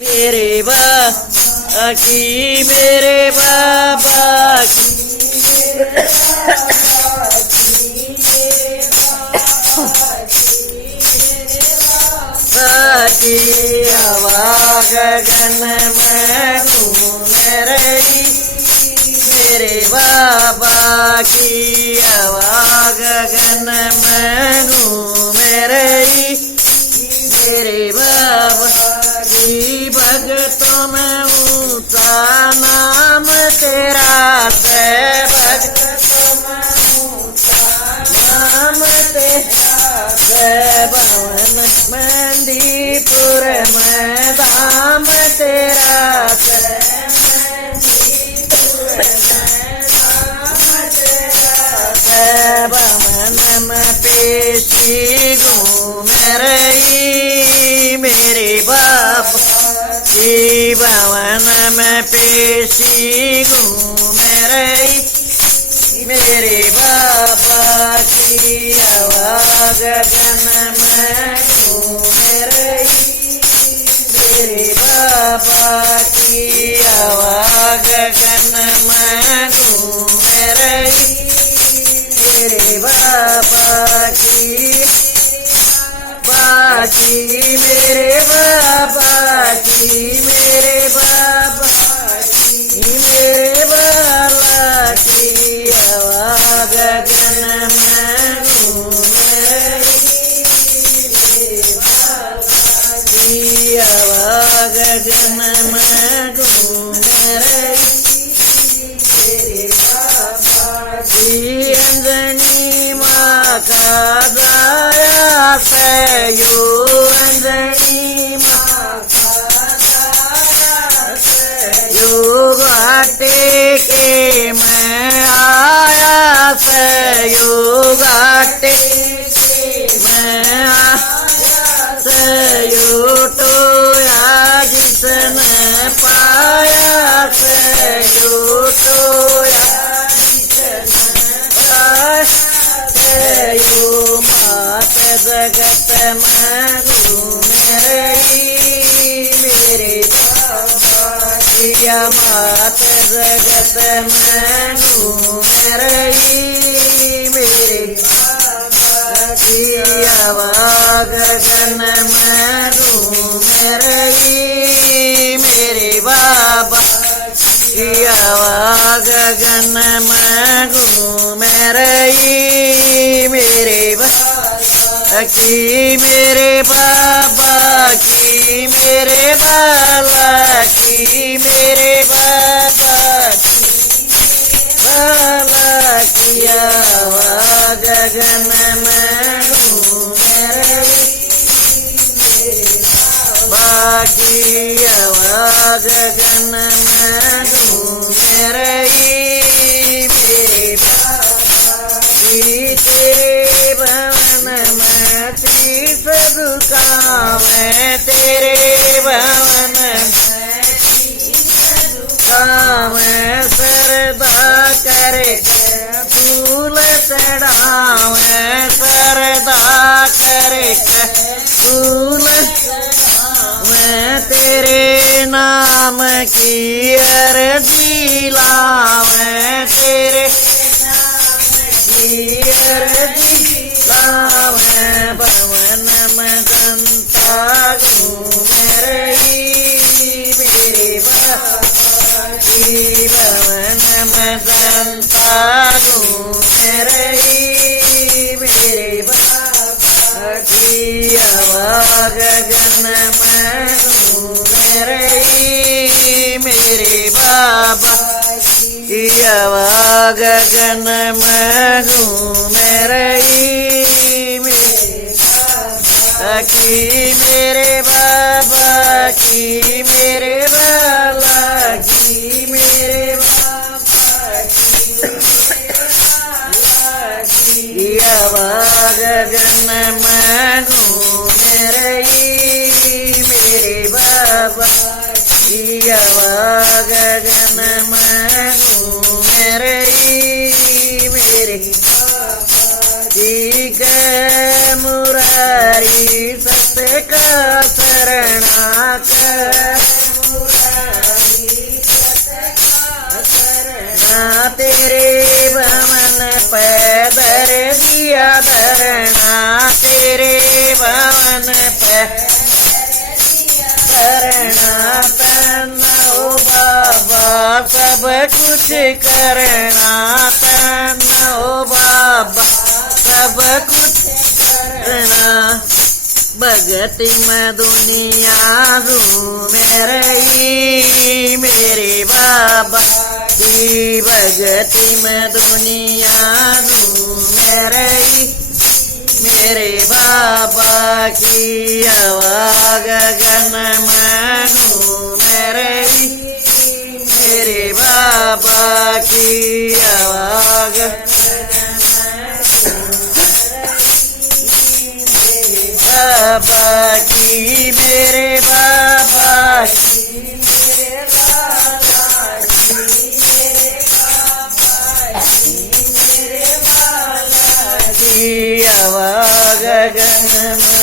मेरे बाबा की मेरे बाबा की की हवा गगन में घूमे रही। मेरे बाबा की हवा गगन में घूमे रही। मेरे बाबा की भक्तों में ऊंचा नाम तेरा है। भक्तों में ऊंचा नाम तेरा है। भवन मंदीपुर में धाम तेरा है। मंदीपुर में धाम तेरा है। भवन में पेशी घूमे रही। मेरे बाबा की भवन में पेशी घूमे रही। मेरे बाबा की हवा गगन में घूमे रही। मेरे बाबा की हवा गगन में घूमे रही। मेरे बाबा की मेरे बाबा की मेरे बाबा की मेरे बाला की हवा गगन में घूमे रही। मेरे बाला की हवा गगन में घूमे रही। मेरे बाबा की अंजनी माँ का दाया सयो। अंजनी माँ का दाया सयो। घाटे के मैं आया सयो। घाटे के मैं आया सयो। टोया जिसने पाया सयो। टोया जिसने पाया सयो। मात जगत में घूमे रही। मेरे बाबा की मात जगत में घूमे रही। मेरे बाबा की हवा गगन में घूमे रही। मेरे बाबा की हवा गगन में घूमे रही। मेरे बाबा की मेरे बाबा की मेरे बाला की मेरे बाबा की बाला की हवा गगन में घूमे रही। मेरे बाबा की हवा गगन में घूमे रही। मेरे बाबा की तेरे भवन में शीश झुकावे। तेरे भवन में शीश झुकावे। श्रद्धा करके फूल चढ़ावे। श्रद्धा करके फूल चढ़ावे। तेरे नाम की अर्जी लावे। तेरे अर्जी लावे। भवन में जनता घूमे रही। मेरे बाबा की भवन में जनता घूमे रही। मेरे बाबा की हवा गगन में घूमे रही। मेरे बाबा की हवा गगन में घूमे रही। मेरे बाबा की मेरे बाबा की मेरे बाला की मेरे बाबा की हवा गगन में घूमे रही। मेरे बाबा की हवा गगन में घूमे रही। मेरे बाबा की मुरारी सत्य का शरणा कर। मन पे करना तन्ना ओ बाबा सब कुछ करना तन्ना ओ बाबा सब कुछ करना भगति में दुनिया घूमे रही मेरे बाबा की भगति में दुनिया घूमे रही मेरे बाबा की हवा गगन में घूमे रही मेरे बाबा की हवा गगन बाबा की मेरे बाबा की मेरे बाबा की मेरे बाबा की मेरे बाबा की हवा गगन में